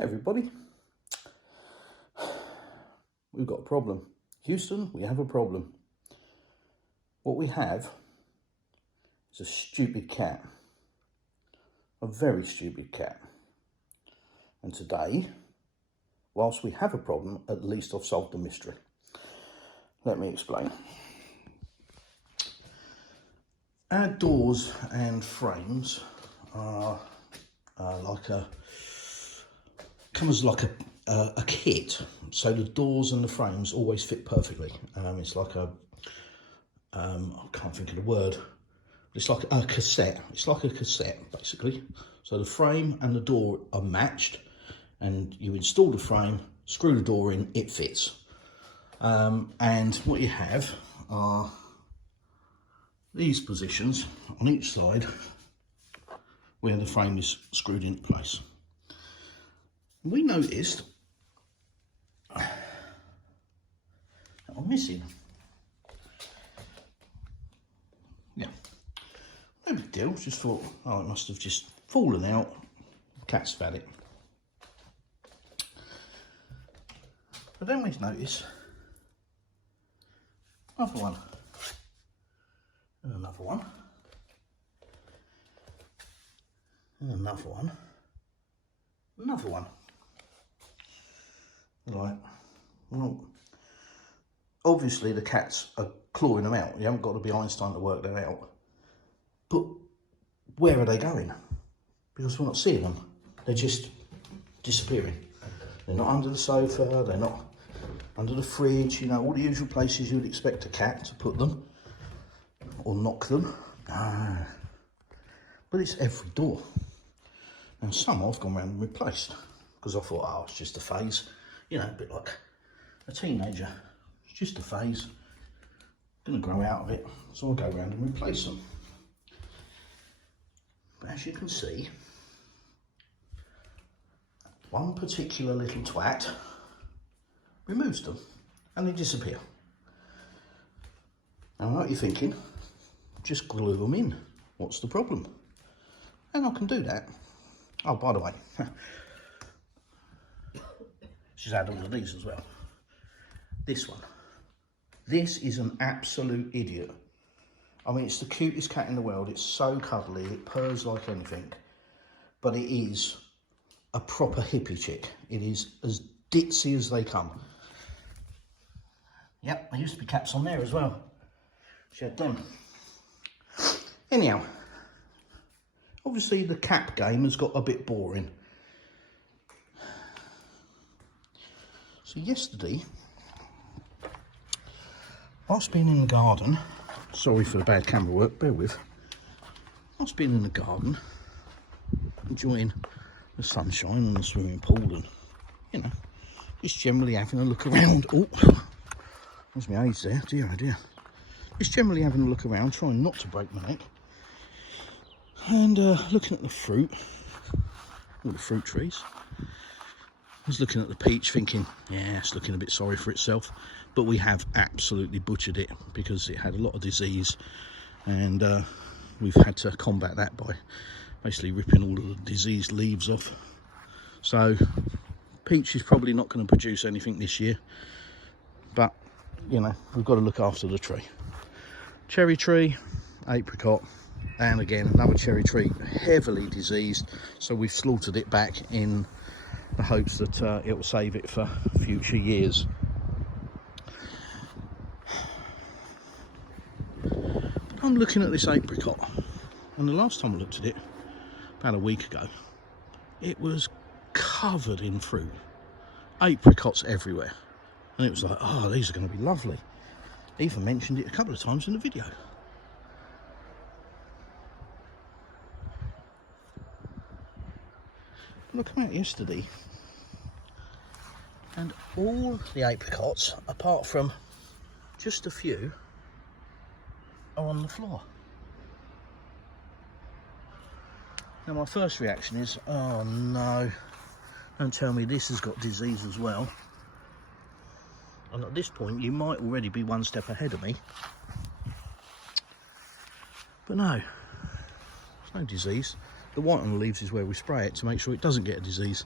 Everybody, we've got a problem. Houston, we have a problem. What we have is a stupid cat, a very stupid cat. And today, whilst we have a problem, at least I've solved the mystery. Let me explain. Our doors and frames are come as like a kit, so the doors and the frames always fit perfectly. It's like a I can't think of the word. It's like a cassette. It's like a cassette basically. So the frame and the door are matched, and you install the frame, screw the door in, it fits. And what you have are these positions on each side where the frame is screwed into place. We noticed that I'm missing. Yeah, no big deal, just thought, oh, it must have just fallen out. Cat's had it. But then we noticed another one, and another one, and another one, another one. Right, well, obviously the cats are clawing them out. You haven't got to be Einstein to work that out. But where are they going? Because we're not seeing them. They're just disappearing. They're not under the sofa, they're not under the fridge, you know, all the usual places you'd expect a cat to put them or knock them. No. But it's every door. Now some I've gone around and replaced because I thought, oh, it's just a phase. You know, a bit like a teenager. It's just a phase. Gonna grow out of it, so I'll go around and replace them. But as you can see, one particular little twat removes them and they disappear. Now, what you're thinking, just glue them in. What's the problem? And I can do that. Oh, by the way, she's had all of these as well. This one. This is an absolute idiot. I mean, it's the cutest cat in the world. It's so cuddly, it purrs like anything. But it is a proper hippie chick. It is as ditzy as they come. Yep, there used to be cats on there as well. She had them. Anyhow, obviously the cap game has got a bit boring. So yesterday, whilst being in the garden, sorry for the bad camera work, bear with. Whilst being in the garden, enjoying the sunshine and the swimming pool and, you know, just generally having a look around. Oh, there's my age there, dear oh dear. Just generally having a look around, trying not to break my neck. And looking at the fruit, all the fruit trees. I was looking at the peach thinking, yeah, it's looking a bit sorry for itself. But we have absolutely butchered it because it had a lot of disease. And we've had to combat that by basically ripping all of the diseased leaves off. So peach is probably not going to produce anything this year. But, you know, we've got to look after the tree. Cherry tree, apricot, and again another cherry tree heavily diseased, so we've slaughtered it back in the hopes that it will save it for future years. But I'm looking at this apricot, and the last time I looked at it, about a week ago, it was covered in fruit, apricots everywhere, and it was like, oh, these are going to be lovely. I even mentioned it a couple of times in the video. Look, I came out yesterday and all the apricots, apart from just a few, are on the floor. Now my first reaction is, oh no, don't tell me this has got disease as well. And at this point you might already be one step ahead of me. But no, there's no disease. The white on the leaves is where we spray it to make sure it doesn't get a disease.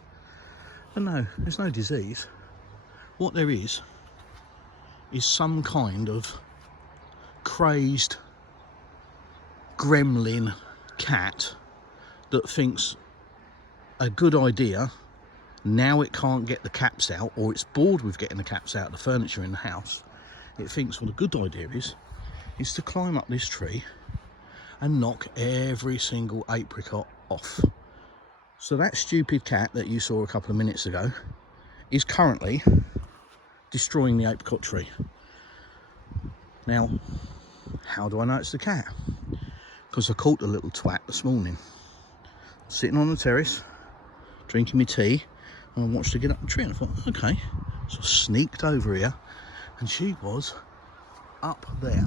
And no, there's no disease. What there is some kind of crazed gremlin cat that thinks a good idea, now it can't get the caps out, or it's bored with getting the caps out of the furniture in the house. It thinks what a good idea is to climb up this tree and knock every single apricot off. So that stupid cat that you saw a couple of minutes ago is currently destroying the apricot tree. Now, how do I know it's the cat? Because I caught the little twat this morning, sitting on the terrace, drinking my tea, and I watched her get up the tree, and I thought, okay. So I sneaked over here, and she was up there,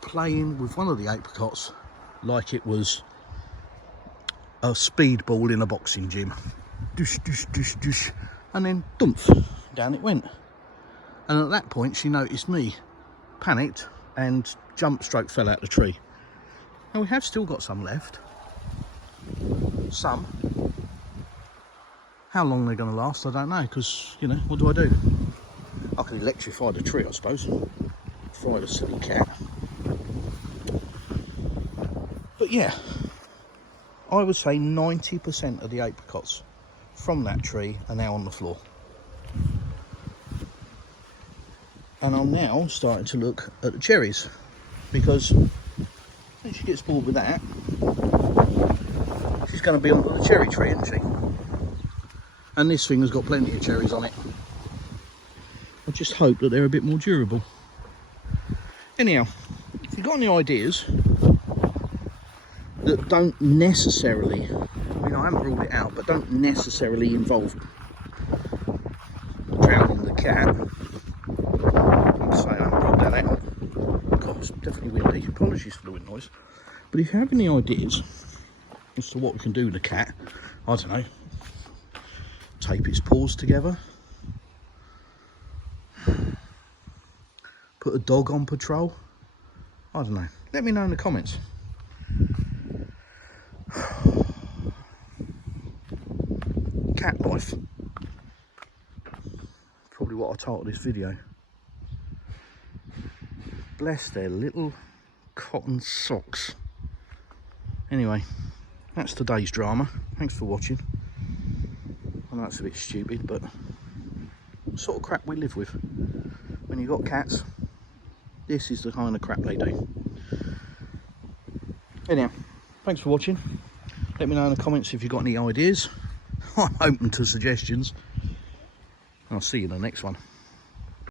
playing with one of the apricots like it was a speedball in a boxing gym. Dush, dush, dush, dush. And then, dumph, down it went. And at that point, she noticed me, panicked, and jumped stroke fell out the tree. Now, we have still got some left. Some. How long they're going to last, I don't know, because, you know, what do I do? I can electrify the tree, I suppose, fry the silly cat. But yeah, I would say 90% of the apricots from that tree are now on the floor. And I'm now starting to look at the cherries, because when she gets bored with that, she's going to be onto the cherry tree, isn't she? And this thing has got plenty of cherries on it. I just hope that they're a bit more durable. Anyhow, if you've got any ideas that don't necessarily, I mean, I haven't ruled it out, but don't necessarily involve drowning the cat, I'm saying I haven't ruled that out. God, it's definitely windy. Apologies for the wind noise. But if you have any ideas as to what we can do with the cat, I don't know, tape its paws together, put a dog on patrol, I don't know, let me know in the comments. Cat life, probably what I titled this video. Bless their little cotton socks. Anyway, that's today's drama. Thanks for watching. I know it's a bit stupid, but the sort of crap we live with. When you've got cats, this is the kind of crap they do. Anyhow, thanks for watching. Let me know in the comments if you've got any ideas. I'm open to suggestions. I'll see you in the next one.